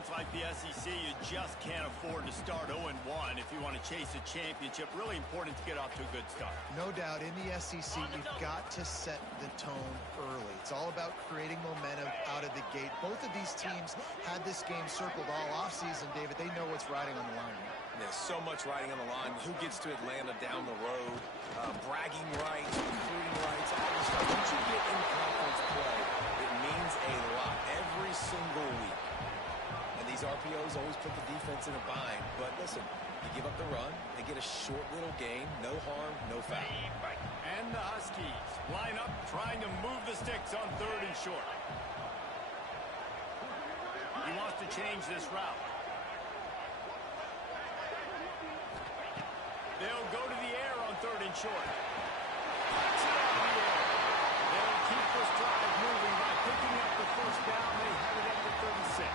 conference like the SEC, you just can't afford to start 0-1 if you want to chase a championship. Really important to get off to a good start. No doubt, in the SEC, you've got to set the tone early. It's all about creating momentum out of the gate. Both of these teams had this game circled all offseason, David. They know what's riding on the line. There's so much riding on the line. Who gets to Atlanta down the road? Bragging rights, recruiting rights, all this stuff. Once you get in conference play, it means a lot every single week. And these RPOs always put the defense in a bind. But listen, you give up the run, they get a short little gain, no harm, no foul. And the Huskies line up trying to move the sticks on 3rd and short. He wants to change this route. They'll go to the air on 3rd and short. Touch it out of the air. They'll keep this drive moving by picking up the first down. They have it up to 36.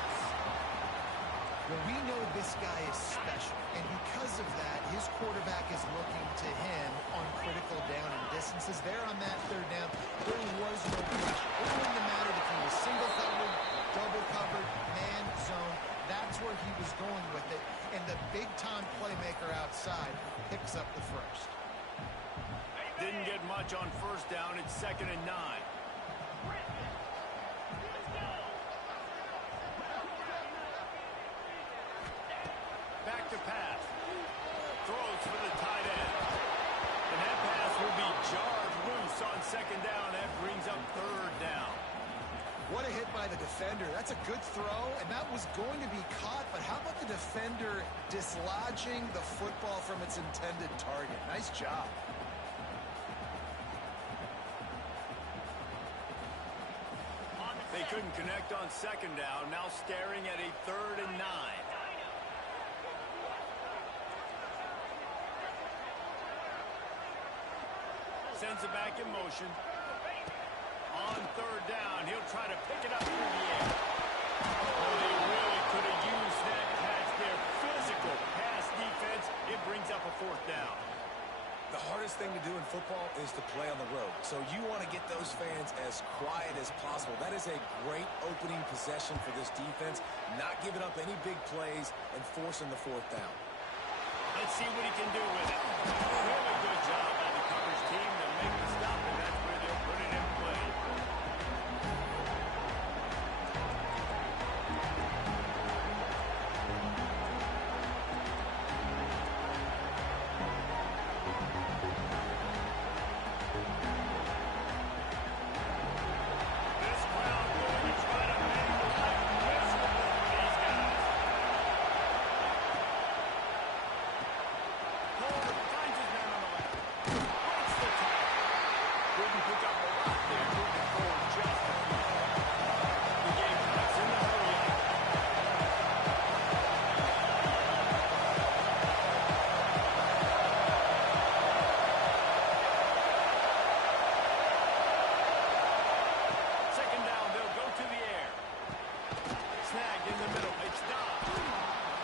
Well, we know this guy is special, and because of that, his quarterback is looking to him on critical down and distances. There on that 3rd down, there was no pressure. It wouldn't have mattered if he was single covered, double covered, man, zone. That's where he was going with it, and the big-time playmaker outside picks up the first. Didn't get much on 1st down. It's 2nd and 9. Back to pass. Throws for the tight end. And that pass will be jarred loose on 2nd down. That brings up 3rd down. What a hit by the defender. That's a good throw, and that was going to be caught, but how about the defender dislodging the football from its intended target? Nice job. They couldn't connect on 2nd down, now staring at a 3rd and 9. Sends it back in motion. On 3rd down, he'll try to pick it up through the air. Oh, they really could have used that catch there. Physical pass defense. It brings up a 4th down. The hardest thing to do in football is to play on the road. So you want to get those fans as quiet as possible. That is a great opening possession for this defense. Not giving up any big plays and forcing the 4th down. Let's see what he can do with it. Really good job by the coverage team to make the stop, and that's where they'll put it in play. This crowd going to try to make life miserable for these guys. Ford finds his man on the left. Breaks the tackle. Couldn't pick up a lot there. Moving forward just a few. The Gamecocks in the hurry up. Second down, they'll go to the air. Snagged in the middle. It's not.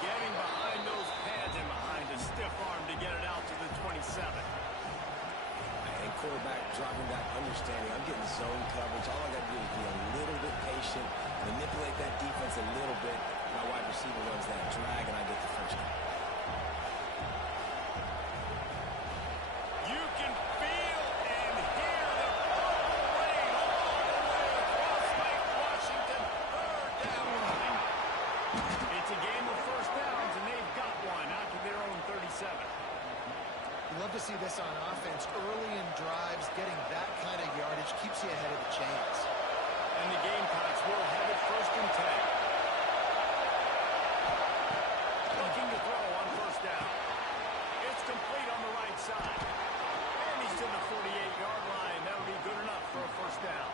Getting behind those pads and behind a stiff arm to get it out to the 27. And quarterback dropping back, understanding I'm getting zone coverage. All I got to do is be a little bit patient, manipulate that defense a little bit. My wide receiver runs that drag, and I get the first down. You can feel and hear the purple rain all the way across Lake Washington. 3rd down coming. It's a game of 1st downs, and they've got one out to their own 37. You love to see this on offense. Early in drives, getting that kind of yardage keeps you ahead of the chains. And the Gamecocks will have it 1st and 10. Looking to throw on 1st down. It's complete on the right side. And he's to the 48-yard line. That'll be good enough for a 1st down.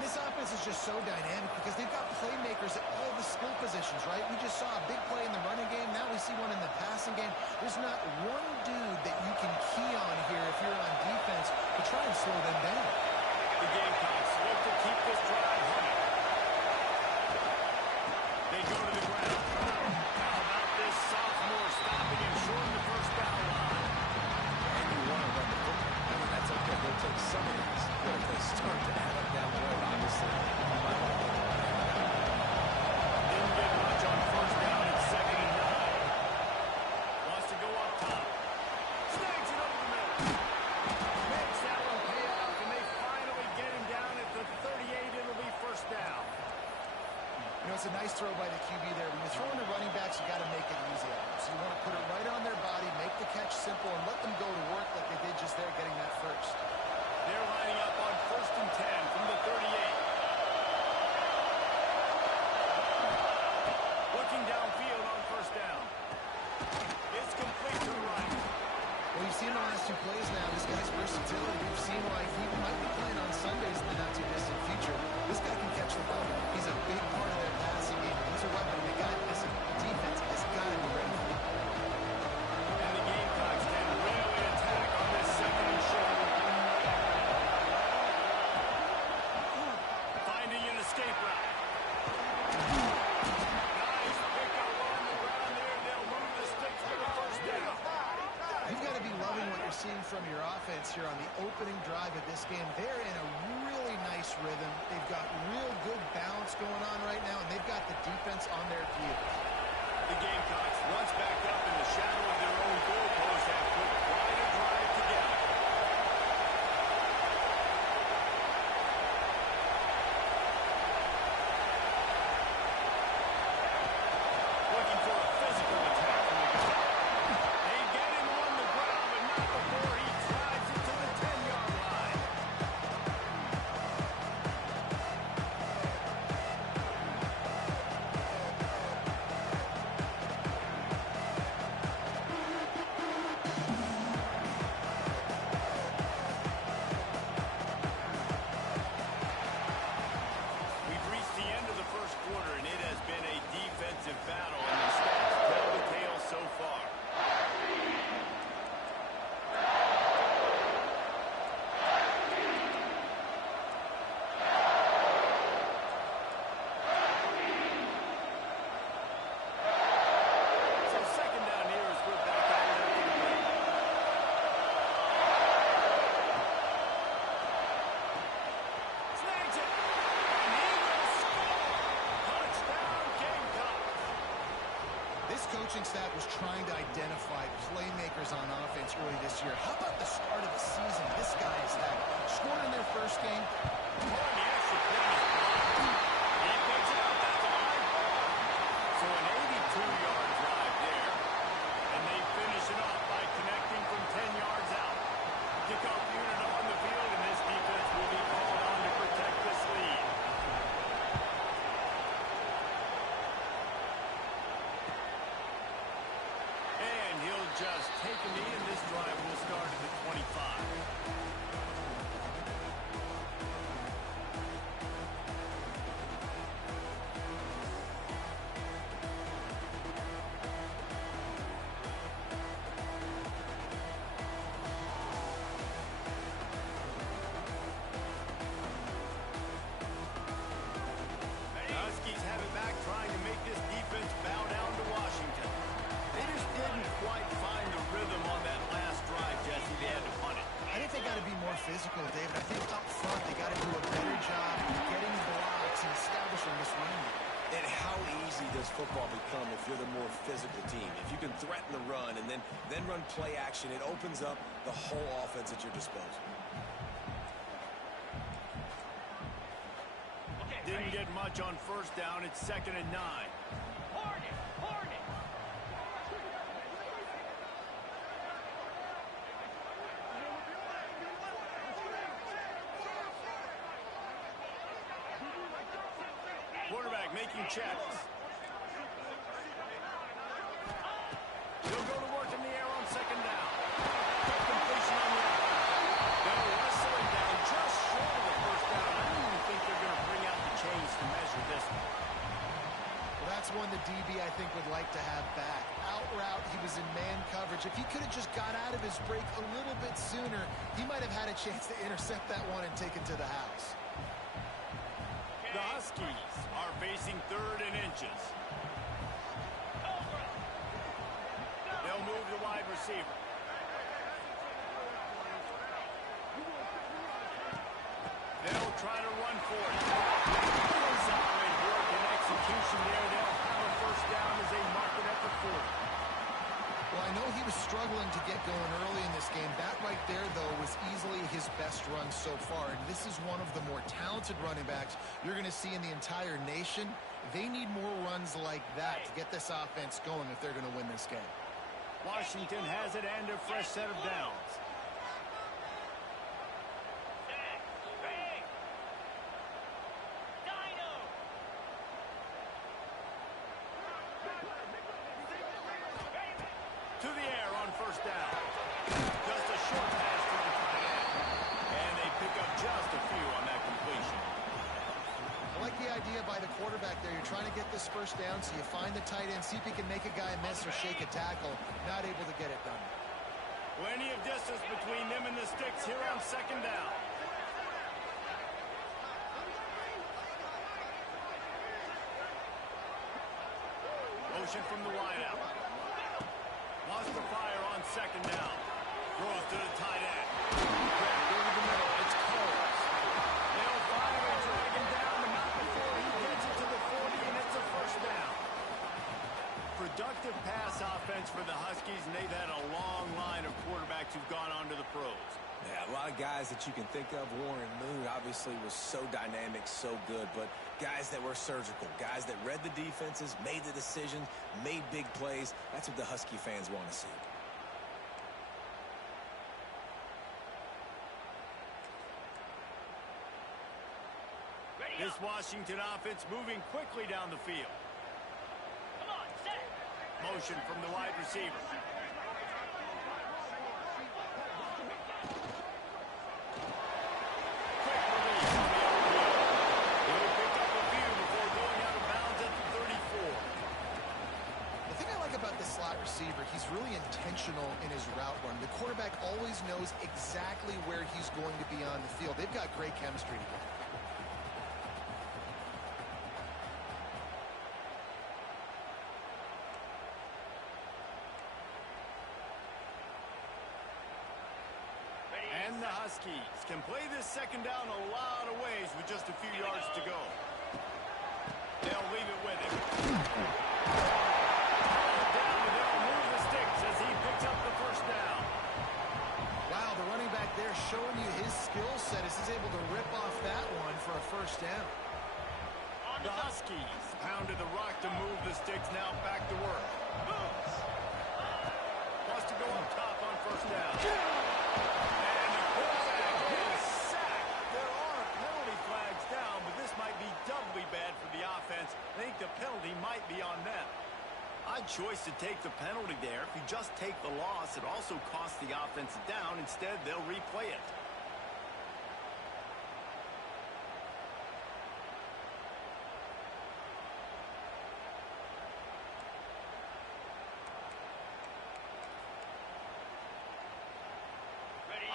This offense is just so dynamic because they've got playmakers at all the skill positions, right? We just saw a big play in the running game. Now we see one in the passing game. There's not one dude that you can key on here if you're on defense to try and slow them down. The Gamecocks look to keep this drive running. They go to the ground. How about this sophomore stopping him short of the 1st down line? And you want to run the football. I mean, that's okay. They'll take some of these. But if they start to add up down the road, obviously, you might want to look at that. Didn't get throw by the QB there. When you're throwing to running backs, you got to make it easy on them. So you want to put it right on their body, make the catch simple, and let them go to work like they did just there, getting that first. They're lining up on 1st and 10 from the 38. Looking downfield on 1st down. It's complete to the right. Well, you've seen the last 2 plays now. This guy's versatility. You've seen like he might be playing on Sundays in the not-too-distant future. This guy can catch the ball. He's a big part of their passing game. He's a weapon. They got this defense has got to be ready for him. And the Gamecocks can really attack on this 2nd and short. Finding an escape route. Nice pickup on the ground there. They'll move the sticks for the 1st down. You've got to be loving what you're seeing from your offense here on the opening drive of this game. They're in a really nice rhythm. They've got real good balance going on right now, and they've got the defense on their heels. The Gamecocks, once back up in the shadow of their own goalpost, have put quite a drive together. Looking for a physical attack from the guy. They get him on the ground, but not before he drives it to the 10-yard line. We've reached the end of the 1st quarter, and it has been a defensive battle, and the stats tell the tale so far. So 2nd down here as we're back out there for the break. Snags it, and he will score. Touchdown, Gamecocks. This coaching staff was trying to identify playmakers on offense early this year. How about the start of the season this guy has had? Scored in their first game. Oh, and the extra point is blocked. He picks it up. That's a high ball. So an 82-yard drive there. And they finish it off by connecting from 10 yards out. Kickoff unit on the field, and this defense will be called on to protect this lead. And he'll just take a knee, and this drive will start at the 25. The Huskies have it back, trying to make this defense bow down to Washington. They just didn't quite find the rhythm on that last drive, Jesse. They had to punt it. I think they got to be more physical, David. I think up front they got to do a better job getting blocks and establishing this running game. And how easy does football become if you're the more physical team? If you can threaten the run and then run play action, it opens up the whole offense at your disposal. Didn't get much on 1st down. It's 2nd and 9. Quarterback making checks. He'll go to work in the air on 2nd down. Completion on the out. They'll wrestle it down just short of the 1st down. I don't even think they're going to bring out the chains to measure this one. Well, that's one the DB, I think, would like to have back. Out route, he was in man coverage. If he could have just got out of his break a little bit sooner, he might have had a chance to intercept that one and take it to the house. The Huskies are facing 3rd and inches. They'll move the wide receiver. They'll try to run for it. Solid work and execution there. They'll have a 1st down as they mark it at the 40. Well, I know he was struggling to get going early in this game. That right there, though, was easily his best run so far. And this is one of the more talented running backs you're going to see in the entire nation. They need more runs like that to get this offense going if they're going to win this game. Washington has it and a fresh set of downs. To the air on first down. Just a short pass to the tight end. And they pick up just a few on that completion. I like the idea by the quarterback there. You're trying to get this first down, so you find the tight end, see if he can make a guy miss or shake a tackle. Not able to get it done. Plenty of distance between them and the sticks here on second down. Motion from the wideout. Lost the fire on second down. Throws to the tight end. Cracked over the middle. It's Coles. They'll finally drag him down, but not before he gets it to the 40, and it's a first down. Productive pass offense for the Huskies, and they've had a long line of quarterbacks who've gone on to the pros. Yeah, a lot of guys that you can think of. Warren Moon obviously was so dynamic, so good, but guys that were surgical, guys that read the defenses, made the decisions, made big plays. That's what the Husky fans want to see. This Washington offense moving quickly down the field. Come on, set. Motion from the wide receiver. Receiver, he's really intentional in his route run. The quarterback always knows exactly where he's going to be on the field. They've got great chemistry together. And the Huskies can play this second down a lot of ways with just a few yards to go. They'll leave it with him. As he picks up the first down. Wow, the running back there showing you his skill set as he's able to rip off that one for a first down. The Huskies pounded the rock to move the sticks, now back to work. Wants to go up top on first down. And the quarterback is sacked. There are penalty flags down, but this might be doubly bad for the offense. I think the penalty might be on them. Odd choice to take the penalty there. If you just take the loss, it also costs the offense down. Instead, they'll replay it.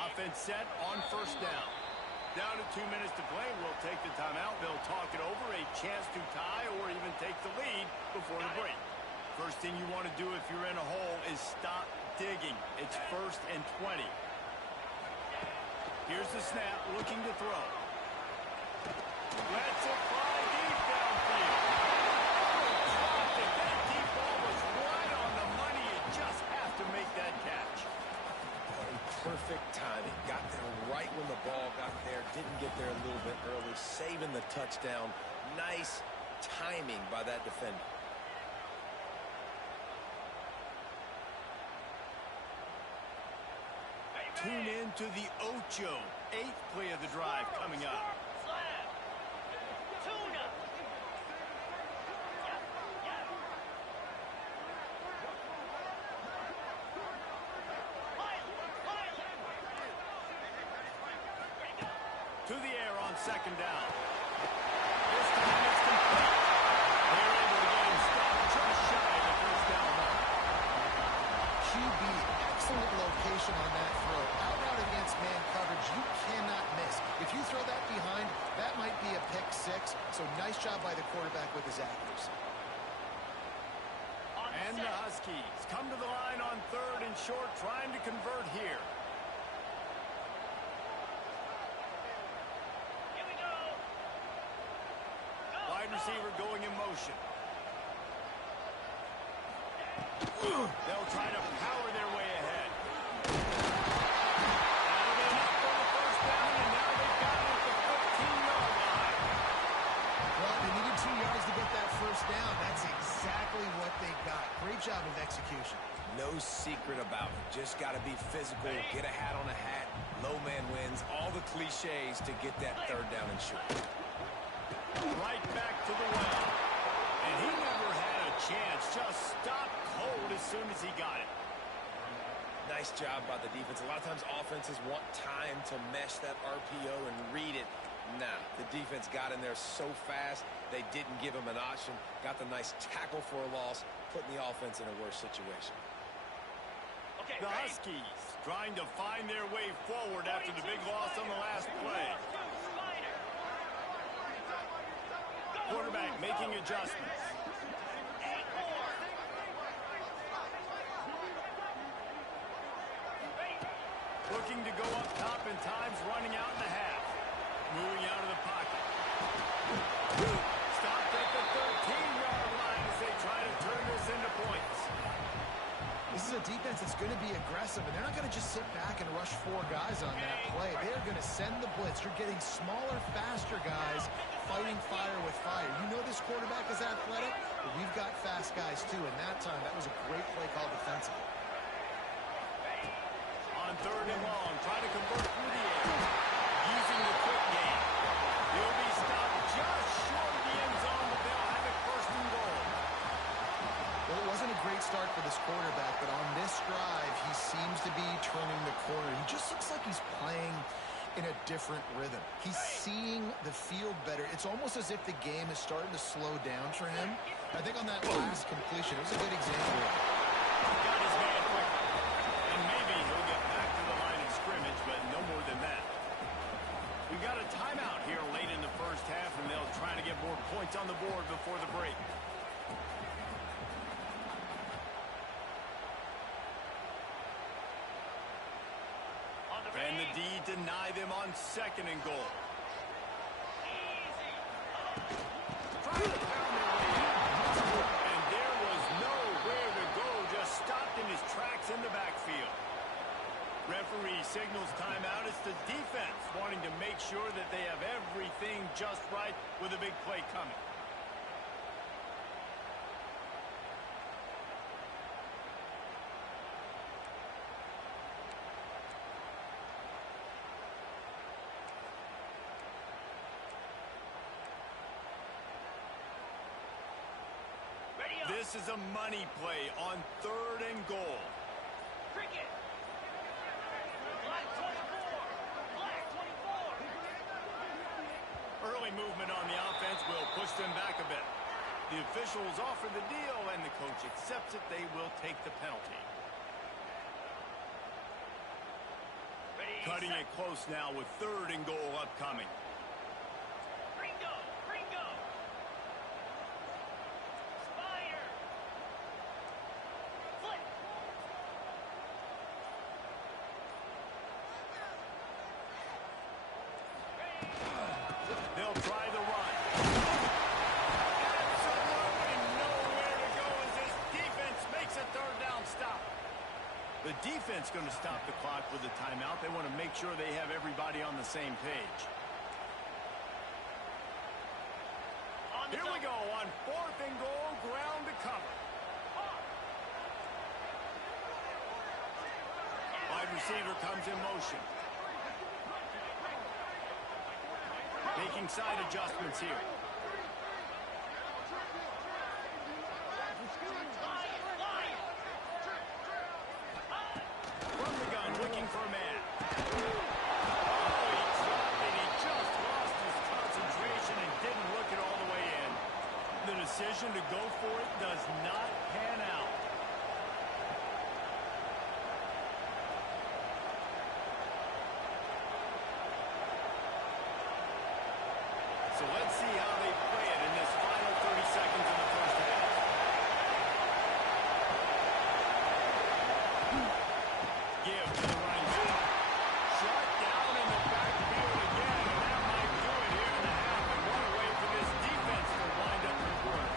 Offense set on first down. Down to 2 minutes to play. We'll take the timeout. They'll talk it over. A chance to tie or even take the lead before the break. First thing you want to do if you're in a hole is stop digging. It's 1st and 20. Here's the snap, looking to throw. Lets it fly deep downfield. That deep ball was right on the money. You just have to make that catch. Perfect timing. Got there right when the ball got there. Didn't get there a little bit early. Saving the touchdown. Nice timing by that defender. Tune in to the Ocho. 8th play of the drive coming up. To the air on second down. This time it's complete. They're able to get him stopped just shy of the first down mark. QB, excellent location on that throw. Out route against man coverage, you cannot miss. If you throw that behind, that might be a pick six. So nice job by the quarterback with his accuracy. And the Huskies come to the line on 3rd and short, trying to convert here. Wide receiver going in motion. They'll try to power their way ahead. And enough for the first down, and now they've got it at the 15-yard line. Well, they needed 2 yards to get that exactly what they got. Great job of execution. No secret about it. Just got to be physical, get a hat on a hat, low man wins, all the cliches to get that third down and short. Right back to the well. And he never had a chance. Just stopped cold as soon as he got it. Nice job by the defense. A lot of times offenses want time to mesh that RPO and read it. Nah, the defense got in there so fast, they didn't give him an option. Got the nice tackle for a loss, putting the offense in a worse situation. The Huskies trying to find their way forward after the big loss on the last play. Quarterback making adjustments. Looking to go up top and time's running out in the half. Moving out of the pocket. Stopped at the 13-yard line as they try to turn this into points. This is a defense that's going to be aggressive, and they're not going to just sit back and rush 4 guys on that play. They're going to send the blitz. You're getting smaller, faster guys fighting fire with fire. You know this quarterback is athletic, but we've got fast guys too, and that time that was a great play call defensively. On third and long, trying to convert through the air. Using the quick game. He'll be stopped just short of the end zone, but they'll have it first and goal. Well, it wasn't a great start for this quarterback, but on this drive, he seems to be turning the corner. He just looks like he's playing in a different rhythm. He's seeing the field better. It's almost as if the game is starting to slow down for him. I think on that last completion, it was a good example of it. Got his man quickly. And maybe he'll get back to the line of scrimmage, but no more than that. We got a timeout here late in the first half, and they'll try to get more points on the board before the break. And the D deny them on second and goal. Trying to pound their way in. And there was nowhere to go, just stopped in his tracks in the backfield. Referee signals timeout. It's the defense wanting to make sure that they have everything just right with a big play coming. This is a money play on third and goal. Cricket. Black 24. Black 24. Early movement on the offense will push them back a bit. The officials offer the deal, and the coach accepts it. They will take the penalty. Ready, Cutting set. it close now with third and goal upcoming. Ringo. Ringo. Spider. Flip. They'll try the run. Absolutely nowhere to go as this defense makes a third down stop. The defense going to stop the clock with a timeout. They want to make sure they have everybody on the same page. Here we go on fourth and goal, ground to cover. Wide receiver comes in motion. Making side adjustments here. From the gun, looking for a man. Oh, he dropped it. He just lost his concentration and didn't look it all the way in. The decision to go for it does not pan out. So let's see how they play it in this final 30 seconds in the first half. Give to the running back. Shut down in the backfield again, and that might do it here in the half. And what a way for this defense to wind up the quarter.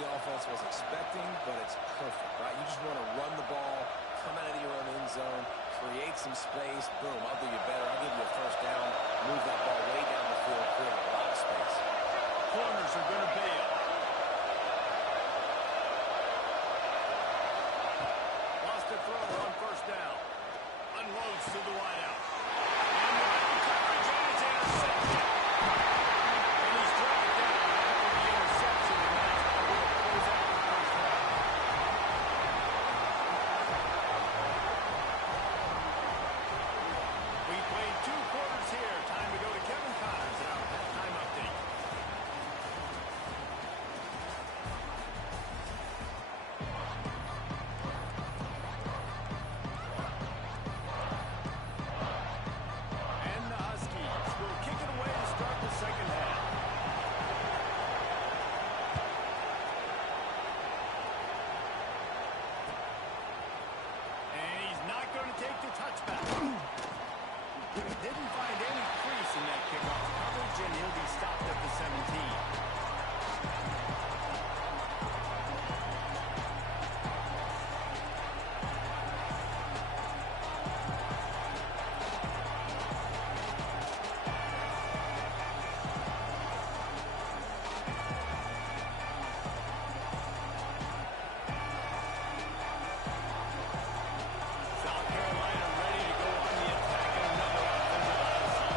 the offense was expecting, but it's perfect, right? You just want to run the ball, come out of your own end zone, create some space. Boom, I'll do you better. I'll give you a first down, move that ball way down the field, create a lot of space. Corners are going to bail. Lost a throw on first down. Unloads to the wideout. And without coverage, and it's intercepted. And he's dragged down after the interception, and that's how we'll close out the first half. We played 2 quarters here. Time to go to Kevin Connors and our halftime update. And the Huskies will kick it away to start the second half. And he's not going to take the touchback. He didn't find any crease in that kickoff coverage, and he'll be stopped at the 17. South Carolina ready to go on the attack in another offensive odyssey.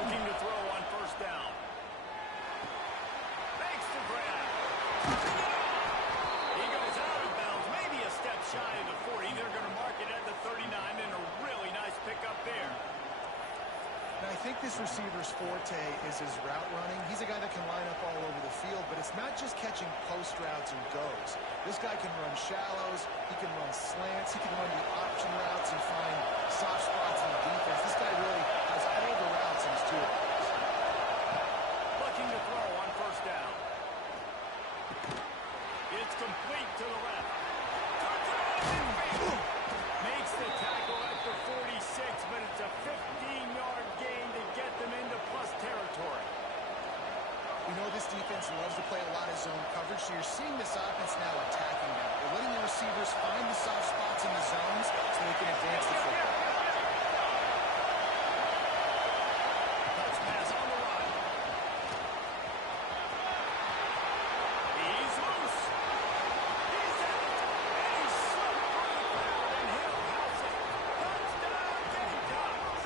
Looking to throw on first down. Makes the grab. He goes out of bounds, maybe a step shy of the 40. They're going to mark it at the 39, and a really nice pickup there. And I think this receiver's forte is his route running. He's a guy that can line up all over the field, but it's not just catching post routes and goes. This guy can run shallows, he can run slants, he can run the option routes and find soft spots in the defense. This guy really has all the routes in his toolbox. Looking to throw on first down. It's complete to the left. Touchdown! Makes the tackle at the 46, but it's a 15-yard gain to get them into plus territory. We know this defense loves to play a lot of zone coverage, so you're seeing this offense now attacking them. They're letting the receivers find the soft spots in the zones so they can advance the football. Touch pass on the run. He's loose. He's out. And he's slipped through the crowd, and he'll house it. Touchdown, Gamecocks.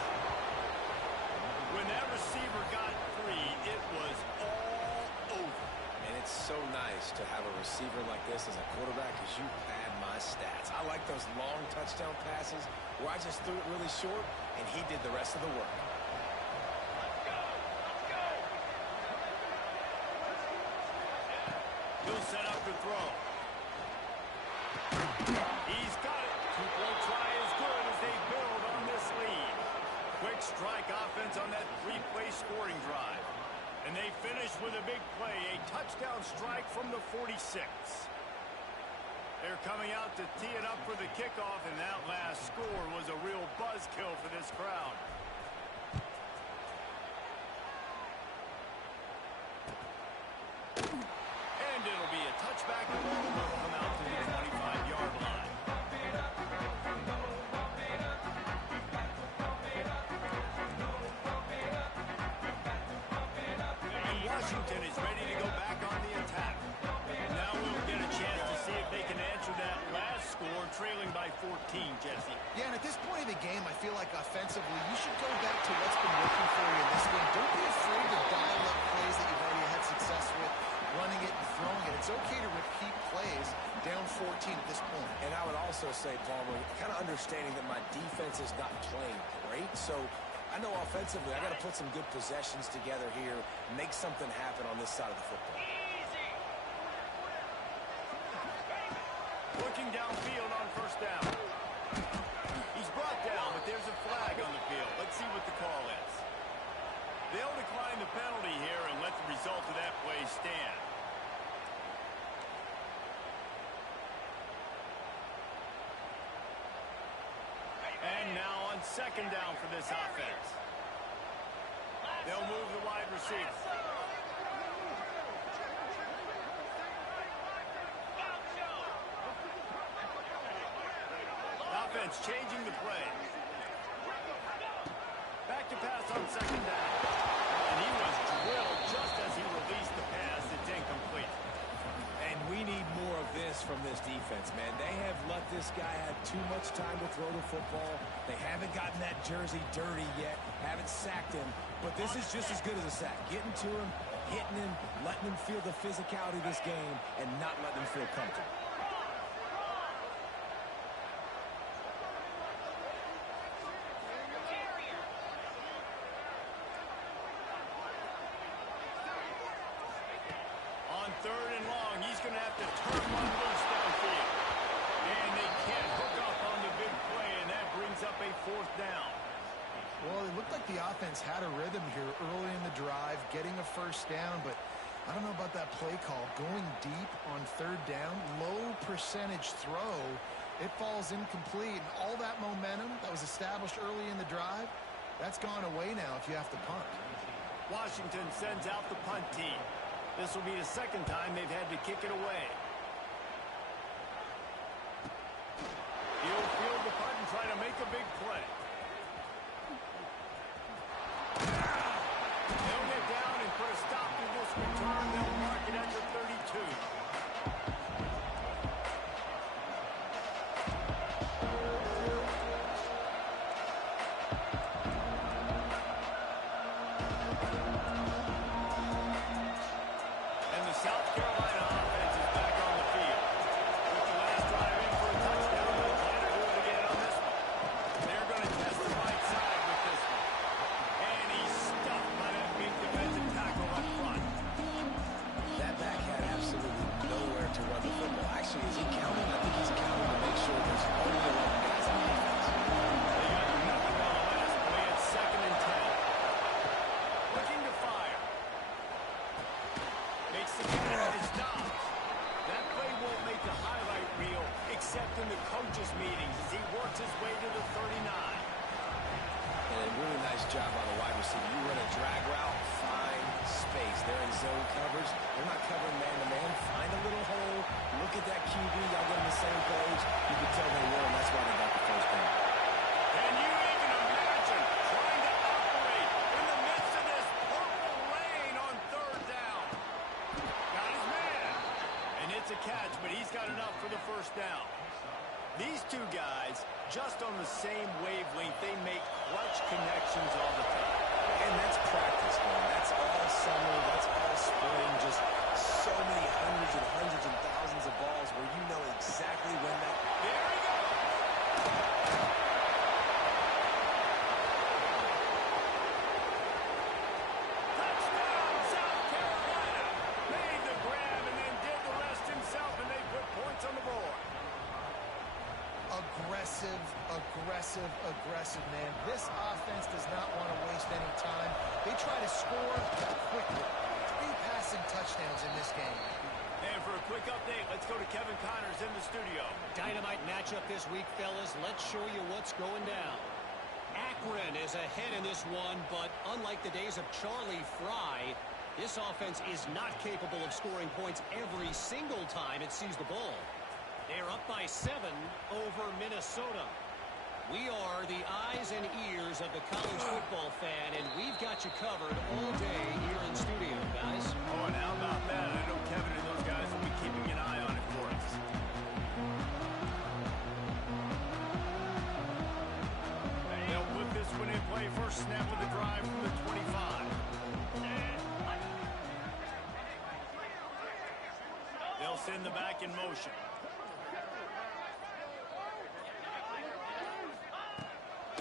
When that receiver got free, it was all over. And it's so nice to have a receiver like this as a quarterback because you pad my stats. I like those long touchdown passes where I just threw it really short and he did the rest of the work. He'll set up to throw. He's got it. Two-point try is good as they build on this lead. Quick strike offense on that 3-play scoring drive. And they finish with a big play, a touchdown strike from the 46. They're coming out to tee it up for the kickoff, and that last score was a real buzzkill for this crowd. And it'll be a touchback, and the ball will come out to the 25-yard line. And Washington is ready to go back on the attack. Now we'll get a chance to see if they can answer that last score, trailing by 14, Jesse. Yeah, and at this point of the game, I feel like offensively, you should go back to what's been working for you in this game. Don't be afraid to dial up plays that you've already had success with, running it and throwing it. It's okay to repeat plays down 14 at this point. And I would also say, Palmer, kind of understanding that my defense is not playing great, so I know offensively I got to put some good possessions together here, make something happen on this side of the football. Looking downfield on first down. He's brought down, but there's a flag on the field. Let's see what the call is. They'll decline the penalty here and let the result of that play stand. And now on second down for this offense. They'll move the wide receiver. defense changing the play. Back to pass on second down. And he was drilled just as he released the pass. It's incomplete. And we need more of this from this defense, man. They have let this guy have too much time to throw the football. They haven't gotten that jersey dirty yet, haven't sacked him. But this is just as good as a sack. Getting to him, hitting him, letting him feel the physicality of this game, and not letting him feel comfortable. On third and long, he's going to have to turn one loose downfield. And they can't hook up on the big play, and that brings up a fourth down. Well, it looked like the offense had a rhythm here early in the drive, getting a first down, but I don't know about that play call. Going deep on third down, low percentage throw, it falls incomplete. And all that momentum that was established early in the drive, that's gone away now if you have to punt. Washington sends out the punt team. This will be the second time they've had to kick it away. He'll field the punt and try to make a big play. They'll get down and put a stop to this return. They'll mark it at the 32. And the South Carolina offense is back on the field. With the last drive in for a touchdown, they'll try to do it again on this one. They're going to test the right side with this one. And he's stuffed by that big defensive tackle up front. That back had absolutely nowhere to run the football. Actually, is he counting? I think he's counting to make sure there's only 11 guys on the defense. They got nothing on the last play. It's 2nd and 10. Looking to fire. Makes the catch and stops. That play won't make the highlight reel except in the coaches' meetings as he works his way to the 39. And a really nice job on the wide receiver. You run a drag route, find space. They're in zone coverage. They're not covering man-to-man. Find a little hole. Look at that QB. Y'all get on the same page. You can tell they were, and that's why they got the first down. Can you even imagine trying to operate in the midst of this purple rain on third down? Got his man. And it's a catch, but he's got enough for the first down. These two guys, just on the same wavelength, they make clutch connections all the time. And that's practice, man. That's all summer. That's all spring. Just so many hundreds and thousands of balls where you know exactly when that... There he goes. Touchdown, South Carolina. Made the grab and then did the rest himself, and they put points on the board. Aggressive, man. This offense does not want to waste any time. They try to score quickly. 3 passing touchdowns in this game. And for a quick update, let's go to Kevin Connors in the studio. Dynamite matchup this week, fellas. Let's show you what's going down. Akron is ahead in this one, but unlike the days of Charlie Fry, this offense is not capable of scoring points every single time it sees the ball. They're up by 7 over Minnesota. We are the eyes and ears of the college football fan, and we've got you covered all day here in studio, guys. Oh, and how about that? I know Kevin and those guys will be keeping an eye on it for us. They'll put this one in play. First snap of the drive from the 25. They'll send the back in motion.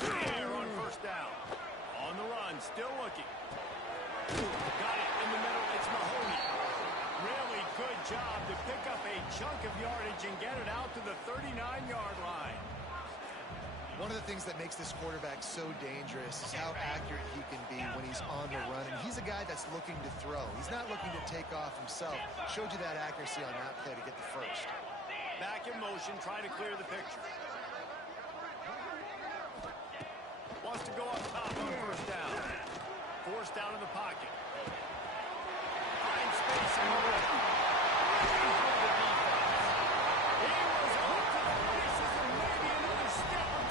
There on first down. On the run, still looking. Got it in the middle. It's Mahoney. Really good job to pick up a chunk of yardage and get it out to the 39-yard line. One of the things that makes this quarterback so dangerous is how accurate he can be when he's on the run. And he's a guy that's looking to throw. He's not looking to take off himself. Showed you that accuracy on that play to get the first. Back in motion, trying to clear the picture. Wants to go up top on first down. Forced out of the pocket. Finds space in the middle. He was off to the races and maybe another step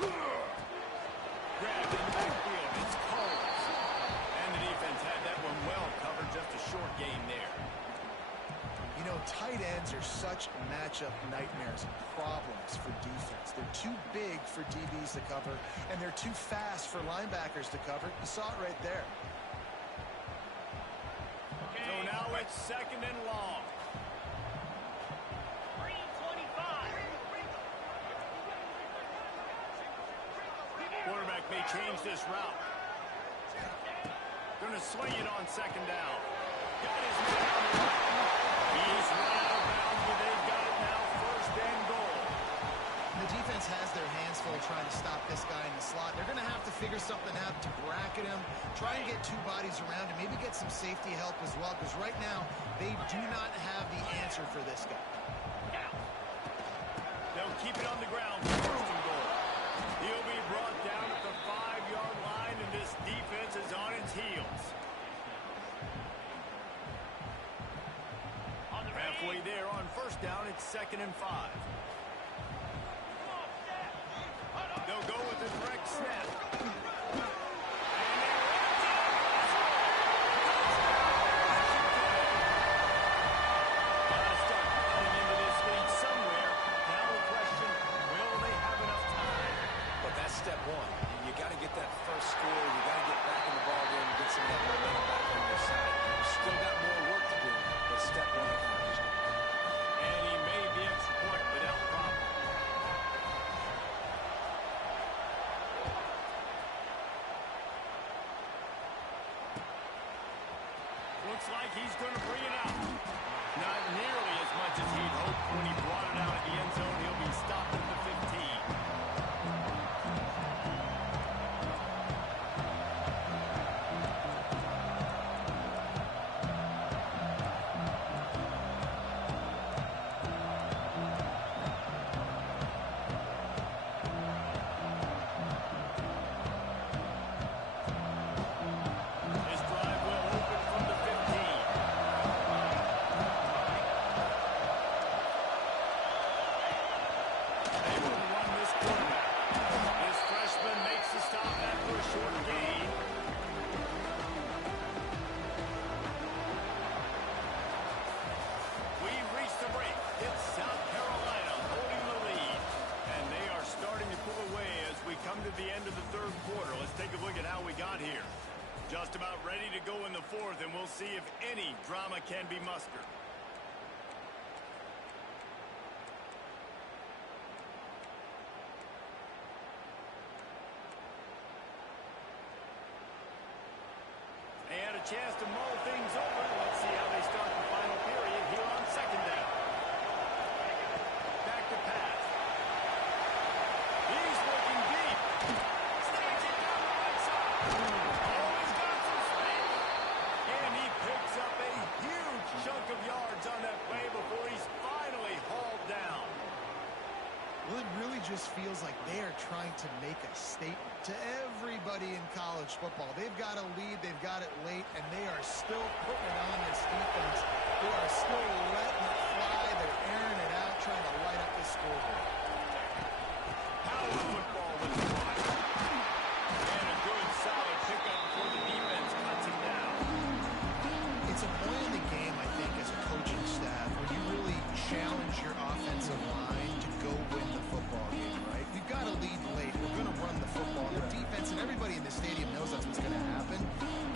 Grabbed in the backfield. It's Coles. And the defense had that one well covered. Just a short gain there. You know, tight ends are such matchup nightmares and problems for defense. They're too big for DBs to cover, and they're too fast for linebackers to cover. You saw it right there. So now it's second and long. Green 25. Quarterback may change this route. Going to swing it on second down. Got his man on the right. He's run out of bounds, but they've got it now. First and goal. The defense has their hands full trying to stop this guy in the slot. They're going to have to figure something out to bracket him, try and get two bodies around him, maybe get some safety help as well, because right now they do not have the answer for this guy. They'll keep it on the ground for first and goal. He'll be brought down at the 5-yard line, and this defense is on its heels. Halfway there on first down, it's second and 5. They'll go with the direct snap. And they gotta start running into this lead somewhere. Now the question, will they have enough time? But that's step one. You got to get that first score. You got to get back in the ball game and get some of that momentum back on your side. You've still got more work to do, but step one accomplished. And he made the extra point without problem. Looks like he's going to bring it out. Not nearly as much as he'd hoped when he brought it out at the end zone. He'll be stopped at the 15. This drive will open from the 15. They will run this quarterback. This freshman makes the stop after a short gain. We've reached the break. It's South Carolina holding the lead. And they are starting to pull away as we come to the end of the third quarter. Let's take a look at how we got here. Just about ready to go in the fourth, and we'll see if any drama can be mustered. They had a chance to mull things over. Let's see how they start the final period here on second down. Back to pass. He's looking deep. Snakes it down the right side. Oh, he's got some space. And he picks up a huge chunk of yards on that play before he's finally hauled down. Well, it really just feels like they are trying to make a statement to everybody in college football. They've got a lead, they've got it late, and they are still putting it on this defense. They are still letting it fly. They're airing it out, trying to light up the scoreboard. Power football with the line. And a good, solid pickup before the defense cuts him down. It's a point in the game, I think, as a coaching staff, where you really challenge your offensive line to go win the football game, right? We've got a lead late. We're going to run the football. The defense and everybody in the stadium knows that's what's going to happen.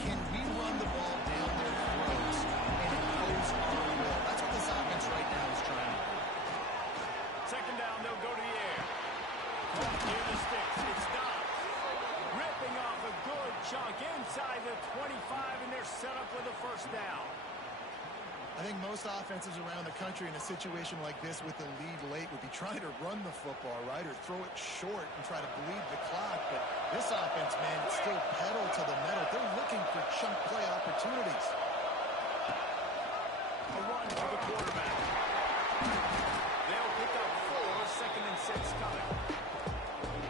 Can we run the ball down their throats and impose our will? That's what this offense right now is trying to do. Second down, they'll go to the air. Caught near the sticks. It's Dobbs. Ripping off a good chunk inside the 25, and they're set up with a first down. I think most offenses around the country in a situation like this with the lead late would be trying to run the football, right, or throw it short and try to bleed the clock. But this offense, man, it's still pedal to the metal. They're looking for chunk play opportunities. A run for the quarterback. They'll pick up 4, second and 6 coming.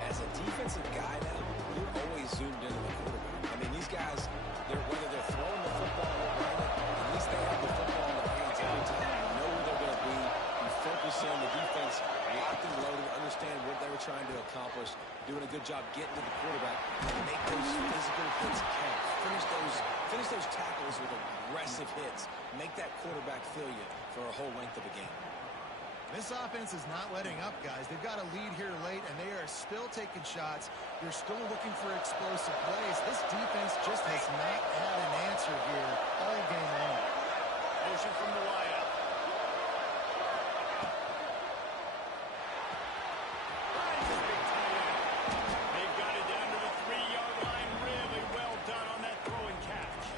As a defensive guy now, you're always zoomed into the quarterback. I mean, these guys, whether they're throwing the football or running it, at least they have the football in their hands every time. You know where they're going to be. You focus on the defense, locked and loaded, understand what they were trying to accomplish. doing a good job getting to the quarterback and make those physical hits count. Finish those tackles with aggressive hits. Make that quarterback feel you for a whole length of a game. This offense is not letting up, guys. They've got a lead here late, and they are still taking shots. They're still looking for explosive plays. This defense just has not had an answer here all game long. Motion from the wideout. Finds his big tight end. They've got it down to the 3-yard line. Really well done on that throw and catch.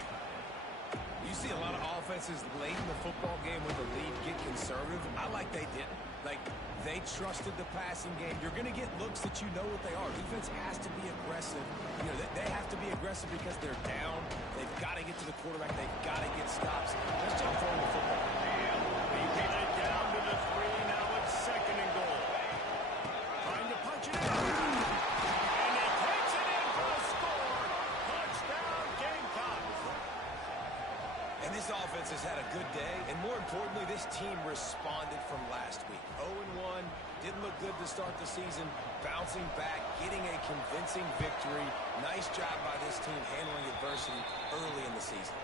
You see a lot of offenses late in the football game with the lead get conservative. I like they didn't. Like, they trusted the passing game. You're going to get looks that you know what they are. Defense has to be aggressive. You know, they have to be aggressive because they're down. They've got to get to the quarterback. They've got to get stops. Let's just throw the football. They get it down to the 3. Now it's 2nd and goal. Trying to punch it in. And he takes it in for a score. Touchdown, Gamecocks. And this offense has had a good day, and more importantly, this team responded from last week. 0-1, didn't look good to start the season, bouncing back, getting a convincing victory. Nice job by this team handling adversity early in the season.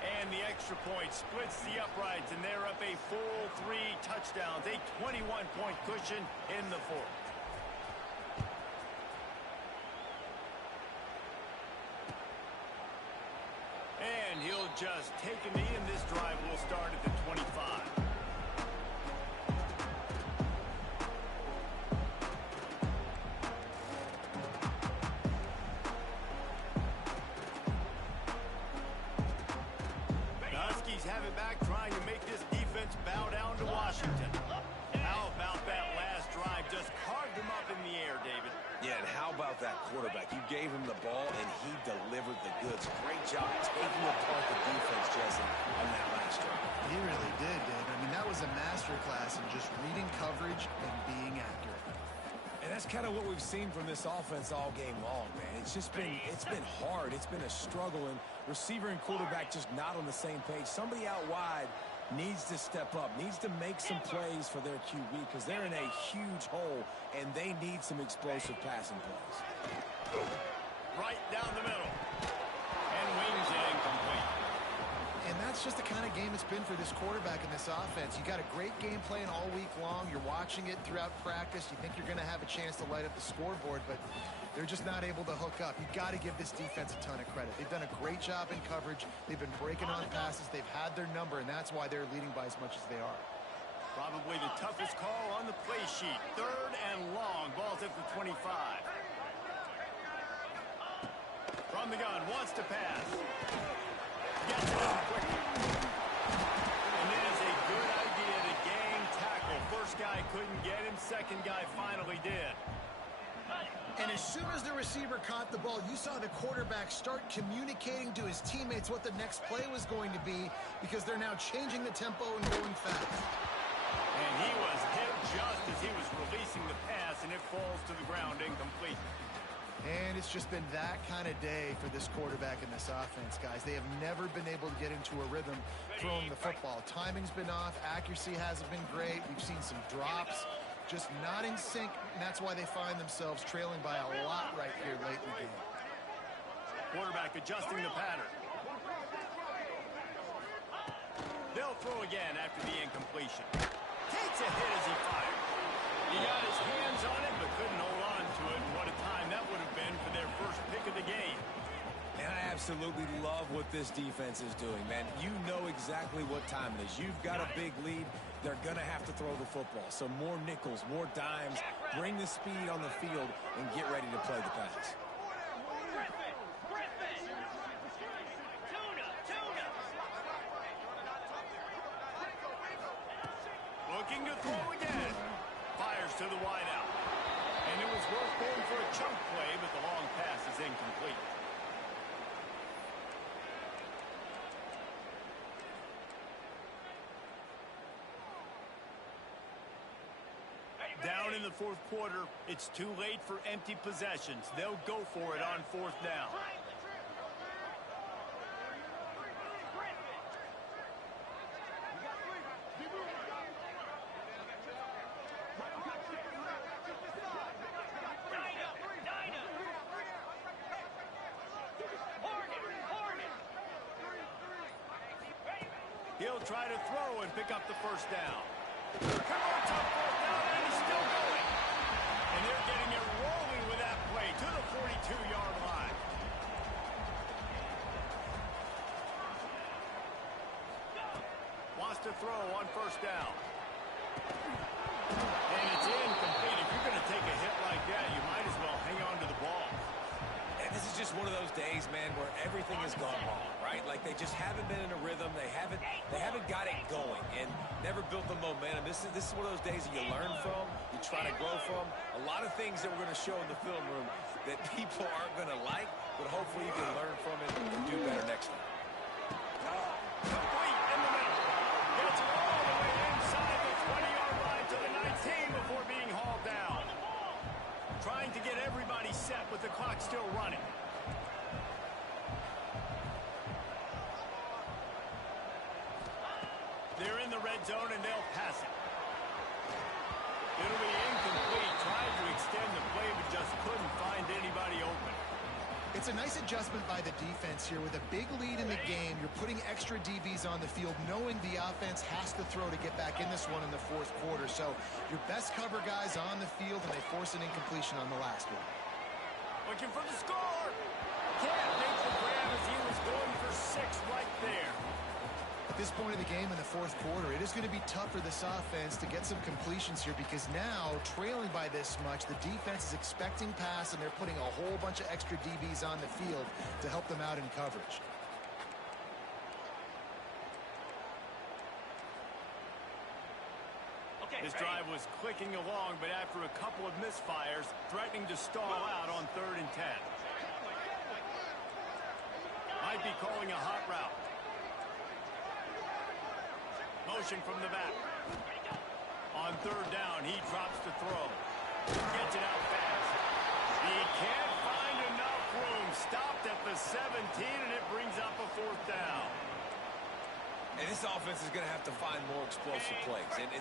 And the extra point splits the uprights, and they're up a full 3 touchdowns, a 21-point cushion in the 4th. And he'll just take a knee, and this drive will start at the 25. The Huskies have it back, trying to make this defense bow down to Washington. How about that last drive? Just carved them up in the air, David. Yeah, and how about that quarterback? You gave him the ball, and he delivered the goods. Great job taking apart the defense, Jesse, on that last drive. He really did, Dave. I mean, that was a masterclass in just reading coverage and being accurate. And that's kind of what we've seen from this offense all game long, man. It's been hard. It's been a struggle, and receiver and quarterback just not on the same page. Somebody out wide needs to step up, needs to make some plays for their QB because they're in a huge hole, and they need some explosive passing plays. Right down the middle. And wings it incomplete. And that's just the kind of game it's been for this quarterback and this offense. You got a great game plan all week long. You're watching it throughout practice. You think you're going to have a chance to light up the scoreboard, but they're just not able to hook up. You got to give this defense a ton of credit. They've done a great job in coverage. They've been breaking on passes. They've had their number, and that's why they're leading by as much as they are. Probably the toughest call on the play sheet. 3rd and long. Ball's at the 25. From the gun, wants to pass. Gets it up quickly. And it is a good idea to gang tackle. First guy couldn't get him. Second guy finally did. And as soon as the receiver caught the ball, you saw the quarterback start communicating to his teammates what the next play was going to be because they're now changing the tempo and going fast. And he was hit just as he was releasing the pass, and it falls to the ground incomplete. And it's just been that kind of day for this quarterback and this offense, guys. They have never been able to get into a rhythm throwing the football. Timing's been off. Accuracy hasn't been great. We've seen some drops. Just not in sync, and that's why they find themselves trailing by a lot right here late in the game. Quarterback adjusting the pattern. They'll throw again after the incompletion. Takes a hit as he fired. He got his hands on it, but couldn't hold on to it. What a time that would have been for their first pick of the game. And I absolutely love what this defense is doing, man. You know exactly what time it is. You've got a big lead. They're going to have to throw the football. So more nickels, more dimes. Bring the speed on the field and get ready to play the pass. Looking to throw again. Fires to the wideout. And it was worth going for a chunk play, but the long pass is incomplete. Down in the 4th quarter, it's too late for empty possessions. They'll go for it on 4th down. He'll try to throw and pick up the first down. Converts on fourth down, and he's still going. And they're getting it rolling with that play to the 42-yard line. Wants to throw on first down. And it's incomplete. If you're going to take a hit like that, you might as well hang on to the ball. And this is just one of those days, man, where everything has gone wrong, right? Like they just haven't been in a rhythm. They haven't got it going and never built the momentum. This is one of those days that you learn from, you try to grow from. A lot of things that we're going to show in the film room that people aren't going to like, but hopefully you can learn from it and do better next time. Complete in the middle. Gets it all the way inside the 20-yard line to the 19 before being hauled down. Trying to get everybody set with the clock still running. They're in the red zone and they'll pass it. It'll be incomplete. Tried to extend the play but just couldn't find anybody open. It's a nice adjustment by the defense here. With a big lead in the game, you're putting extra DBs on the field, knowing the offense has to throw to get back in this one in the fourth quarter. So your best cover guys on the field, and they force an incompletion on the last one. Looking for the score. Can't make the grab as he was going for 6 right there. At this point of the game in the fourth quarter, it is going to be tough for this offense to get some completions here because now, trailing by this much, the defense is expecting pass, and they're putting a whole bunch of extra DBs on the field to help them out in coverage. This drive was clicking along, but after a couple of misfires, threatening to stall out on 3rd and 10. Might be calling a hot route. Motion from the back. On 3rd down, he drops to throw. Gets it out fast. He can't find enough room. Stopped at the 17, and it brings up a 4th down. And this offense is going to have to find more explosive plays. And it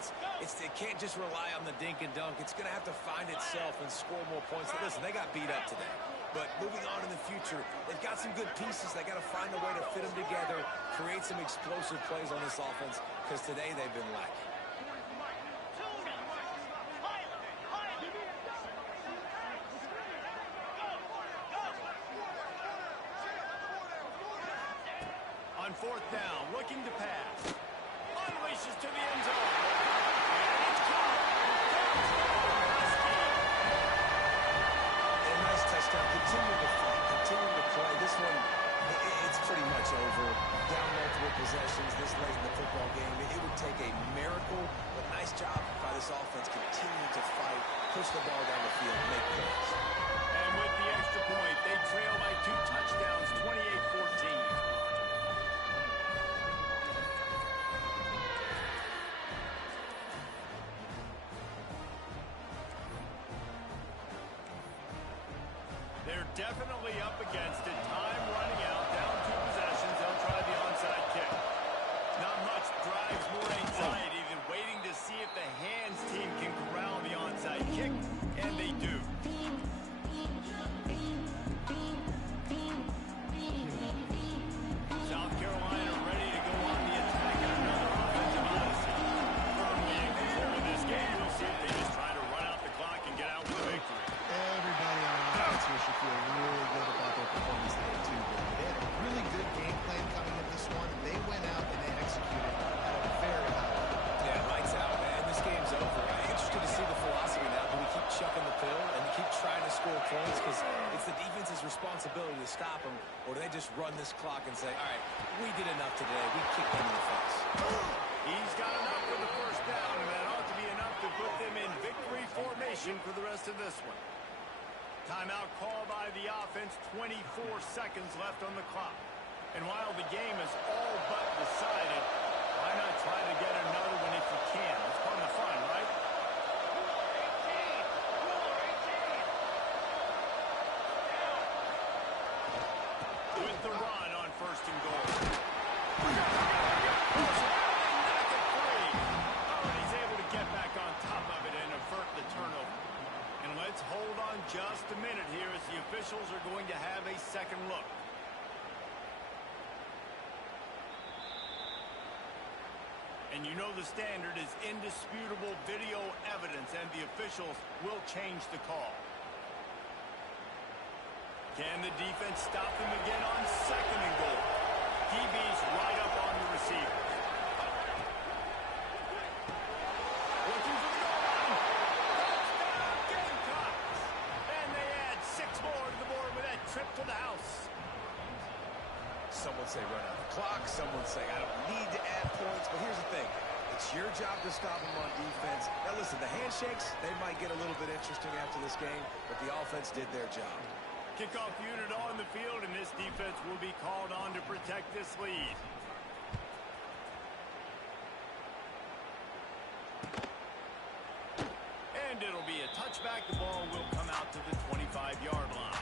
can't just rely on the dink and dunk. It's going to have to find itself and score more points. Listen, they got beat up today. But moving on in the future, they've got some good pieces. They got to find a way to fit them together, create some explosive plays on this offense, because today they've been lacking. On 4th down, looking to pass. Unleashes to the end zone. And it's caught. A nice touchdown. Continue to fight. Continue to play. This one, it's pretty much over. Down multiple possessions this late in the football game. It would take a miracle, but nice job by this offense continuing to fight, push the ball down the field, make plays. And with the extra point, they trail by 2 touchdowns, 28-14. They're definitely up against it. Time running out, down 2 possessions. They'll try the onside kick. Not much drives more anxiety than waiting to see if the hands team can corral the onside kick, and they do. South Carolina ready to go on the attack in another offensive odyssey. Firmly in control of this game. We'll see if they just try to run out the clock and get out with a victory. Everybody on offense here should feel really good about their performance today, too. They had a really good game plan coming into this one. They went out and they executed at a very high level. Yeah, lights out, man. This game's over. I'm interested to see the philosophy now. Do we keep chucking the pill and keep trying to score points because it's the defense's responsibility to stop them, or do they just run this clock and say, all right, we did enough today. We kicked them in the face. He's got enough for the first down, and that ought to be enough to put them in victory formation for the rest of this one. Timeout call by the offense, 24 seconds left on the clock. And while the game is all but decided, why not try to get another one if you can? It's part of the fun, right? With the run on 1st and goal. Knock it free. Oh, and he's able to get back on top of it and avert the turnover. And let's hold on just a minute here as the officials are going to have a second look. And you know the standard is indisputable video evidence, and the officials will change the call. Can the defense stop them again on 2nd and goal? DB's right up on the receiver. Looking for the goal line. Touchdown, Gamecocks! And they add 6 more to the board with that trip to the house. Some would say run out the clock. Some would say I don't need to add points. But here's the thing. It's your job to stop them on defense. Now, listen, the handshakes, they might get a little bit interesting after this game, but the offense did their job. Kickoff unit on the field, and this defense will be called on to protect this lead. And it'll be a touchback. The ball will come out to the 25-yard line.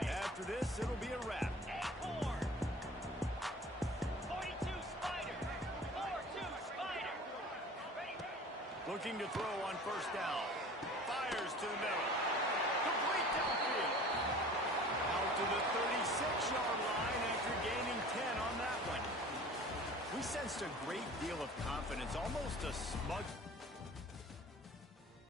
After this, it'll be a wrap. Acorn. 42 Spider. 4-2 Spider. Ready. Looking to throw on 1st down. Fires to the middle. Complete downfield. Out to the 36-yard line after gaining 10 on that one. We sensed a great deal of confidence, almost a smug